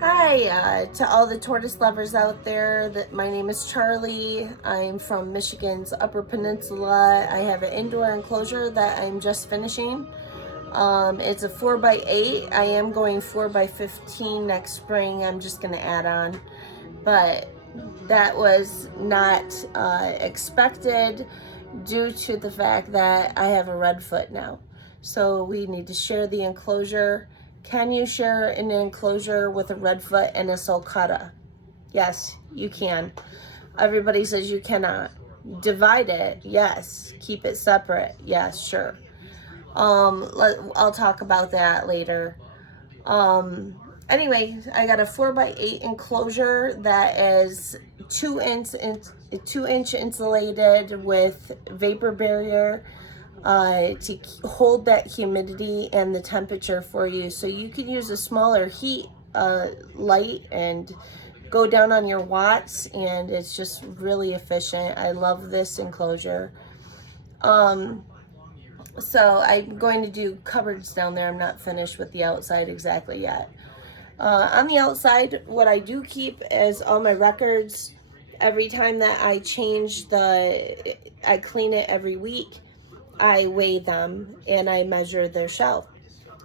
Hi, to all the tortoise lovers out there. My name is Charlie. I'm from Michigan's Upper Peninsula. I have an indoor enclosure that I'm just finishing. It's a 4x8. I am going 4x15 next spring. I'm just going to add on. But that was not expected due to the fact that I have a Redfoot now. So we need to share the enclosure. Can you share an enclosure with a Redfoot and a Sulcata? Yes, you can. Everybody says you cannot. Divide it, yes. Keep it separate, yes, sure. I'll talk about that later. Anyway, I got a 4x8 enclosure that is 2-inch insulated with vapor barrier to hold that humidity and the temperature for you, so you can use a smaller heat light and go down on your watts, and it's just really efficient. I love this enclosure. So I'm going to do cupboards down there. I'm not finished with the outside exactly yet. On the outside, what I do keep is all my records. Every time that I I clean it every week, I weigh them and I measure their shelf.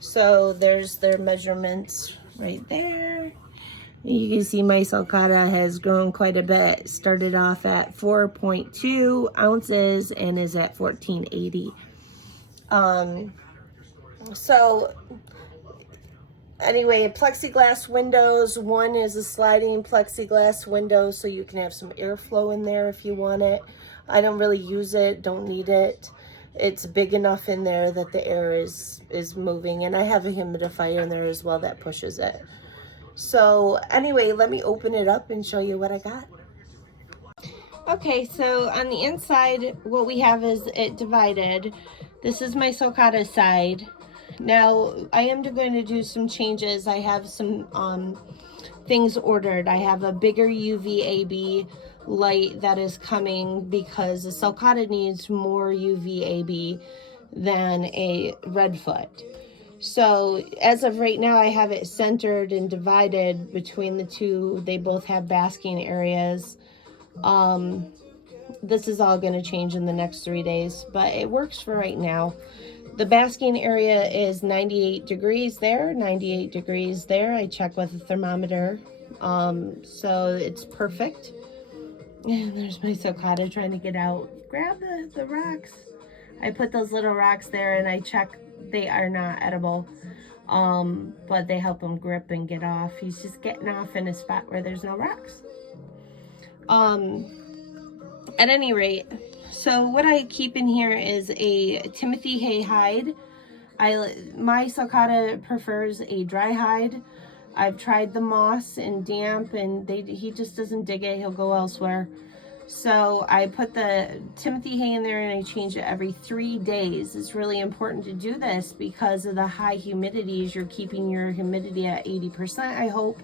So there's their measurements right there. You can see my sulcata has grown quite a bit. Started off at 4.2 ounces and is at 1480. So anyway, plexiglass windows. One is a sliding plexiglass window, so you can have some airflow in there if you want it. I don't really use it, don't need it. It's big enough in there that the air is moving, and I have a humidifier in there as well that pushes it. So anyway, let me open it up and show you what I got. Okay, so on the inside, what we have is it divided. This is my sulcata side. Now, I am going to do some changes. I have some things ordered. I have a bigger UVAB light that is coming because the sulcata needs more UVAB than a Redfoot. So as of right now, I have it centered and divided between the two. They both have basking areas. This is all going to change in the next 3 days, but it works for right now. The basking area is 98 degrees there, 98 degrees there. I check with a thermometer, so it's perfect. And there's my sulcata trying to get out. Grab the rocks. I put those little rocks there and I check they are not edible, but they help him grip and get off. He's just getting off in a spot where there's no rocks. At any rate, so what I keep in here is a Timothy hay hide. My sulcata prefers a dry hide. I've tried the moss and damp, and he just doesn't dig it. He'll go elsewhere. So I put the Timothy hay in there and I change it every 3 days. It's really important to do this because of the high humidities. You're keeping your humidity at 80%, I hope.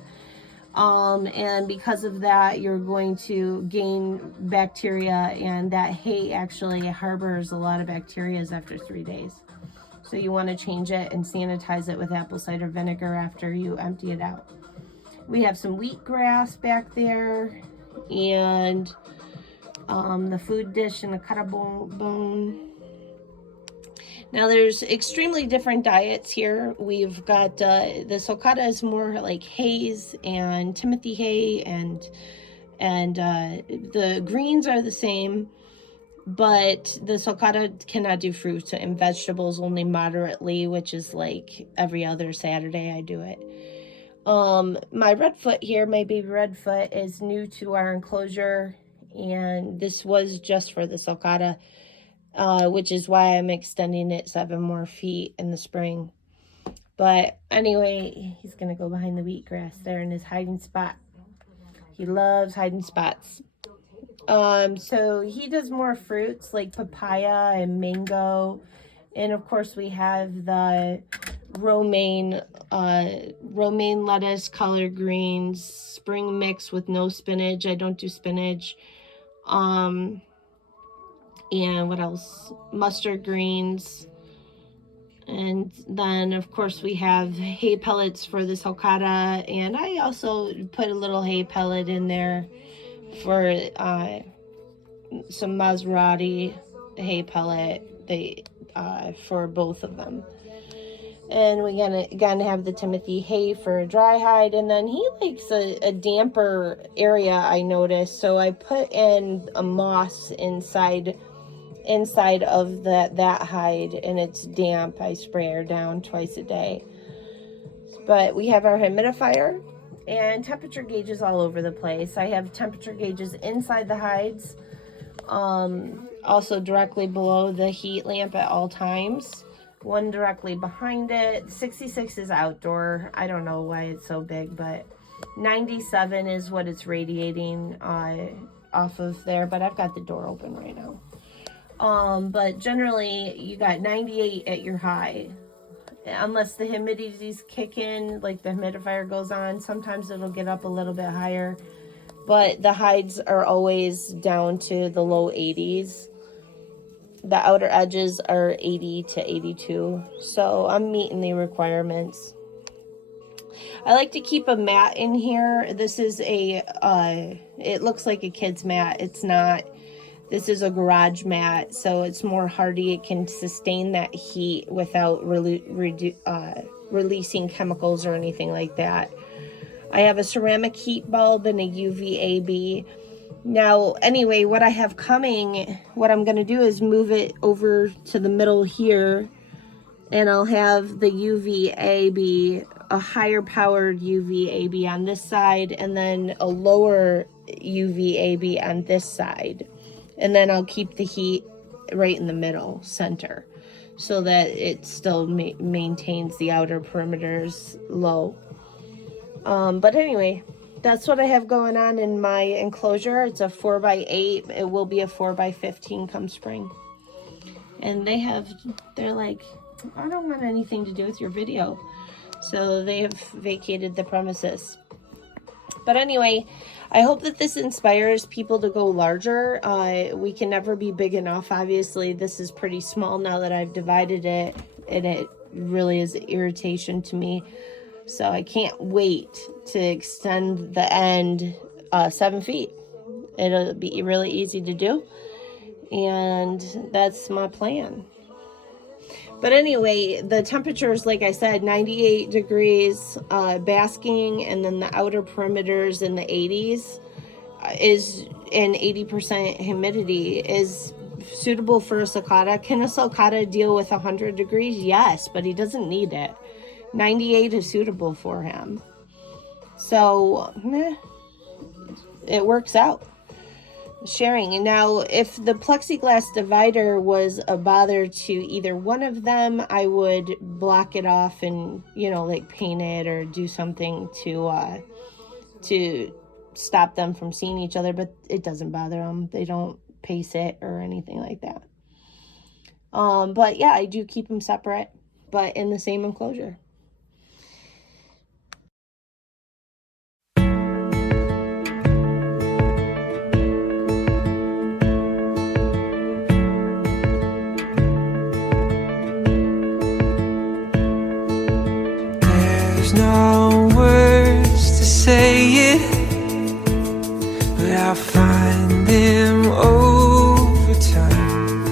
And because of that, you're going to gain bacteria, and that hay actually harbors a lot of bacteria after 3 days. So you want to change it and sanitize it with apple cider vinegar after you empty it out. We have some wheatgrass back there, and the food dish and the cut bone. Now there's extremely different diets here. We've got the sulcata is more like hays and Timothy hay, and the greens are the same, but the sulcata cannot do fruits and vegetables, only moderately, which is like every other Saturday I do it. My Redfoot here, my baby Redfoot, is new to our enclosure, and this was just for the sulcata. Which is why I'm extending it 7 more feet in the spring. But anyway, he's gonna go behind the wheatgrass there in his hiding spot. He loves hiding spots. So he does more fruits like papaya and mango, and of course we have the romaine lettuce, collard greens, spring mix with no spinach. I don't do spinach. And what else? Mustard greens. And then of course we have hay pellets for the sulcata, and I also put a little hay pellet in there for some Maserati hay pellet for both of them. And we're gonna have the Timothy hay for a dry hide, and then he likes a damper area, I noticed, so I put in a moss inside of that hide, and it's damp. I spray her down twice a day. But we have our humidifier and temperature gauges all over the place. I have temperature gauges inside the hides, also directly below the heat lamp at all times. One directly behind it. 66 is outdoor. I don't know why it's so big, but 97 is what it's radiating off of there, but I've got the door open right now. But generally you got 98 at your high, unless the humidities kick in, like the humidifier goes on. Sometimes it'll get up a little bit higher, but the hides are always down to the low 80s. The outer edges are 80 to 82, so I'm meeting the requirements. I like to keep a mat in here. This is it looks like a kid's mat. It's not. This is a garage mat, so it's more hardy. It can sustain that heat without releasing chemicals or anything like that. I have a ceramic heat bulb and a UVAB. Now, anyway, what I have coming, what I'm going to do is move it over to the middle here, and I'll have the UVA a higher powered UVAB on this side, and then a lower UVAB on this side. And then I'll keep the heat right in the middle center so that it still maintains the outer perimeters low. But anyway, that's what I have going on in my enclosure. It's a 4x8. It will be a 4x15 come spring. And they're like, I don't want anything to do with your video. So they have vacated the premises. But anyway, I hope that this inspires people to go larger. We can never be big enough. Obviously, this is pretty small now that I've divided it, and it really is an irritation to me. So I can't wait to extend the end 7 feet. It'll be really easy to do, and that's my plan. But anyway, the temperatures, like I said, 98 degrees basking, and then the outer perimeters in the 80s is, and 80% humidity is suitable for a sulcata. Can a sulcata deal with 100 degrees? Yes, but he doesn't need it. 98 is suitable for him. So, it works out. Sharing. And now, if the plexiglass divider was a bother to either one of them, I would block it off and, like paint it or do something to stop them from seeing each other, but it doesn't bother them. They don't pace it or anything like that. But yeah, I do keep them separate, but in the same enclosure. No words to say it, but I'll find them over time.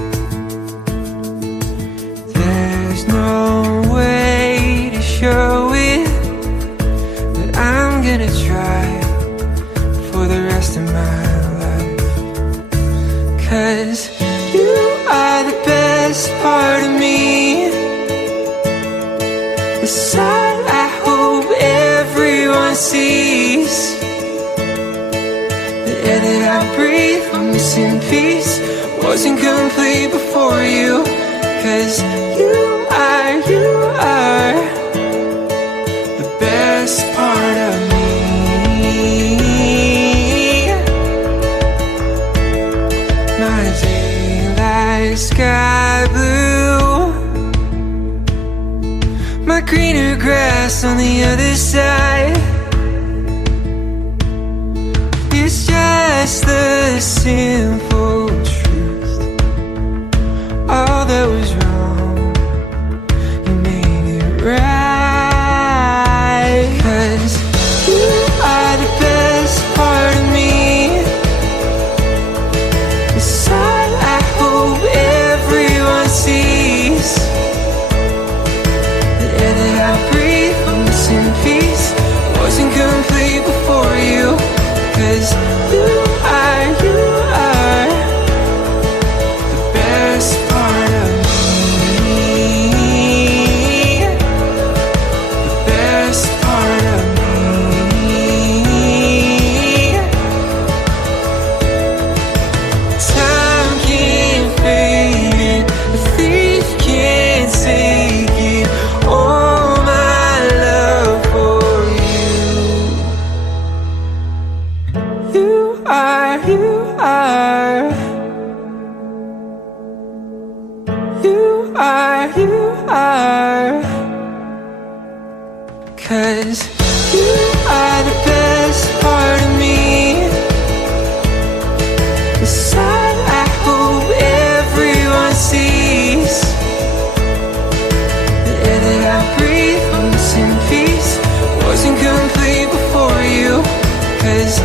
There's no way to show it, but I'm gonna try for the rest of my life. 'Cause you are the best part of me, the side everyone sees. The air that I breathe, I'm missing piece, wasn't complete before you. 'Cause you are the best part of me. My daylight sky blue, my greener grass on the other side. It's just the simple truth. All that was wrong, You are the best part of me. The side I hope everyone sees. The air that I breathe, once in peace, wasn't complete before you. 'Cause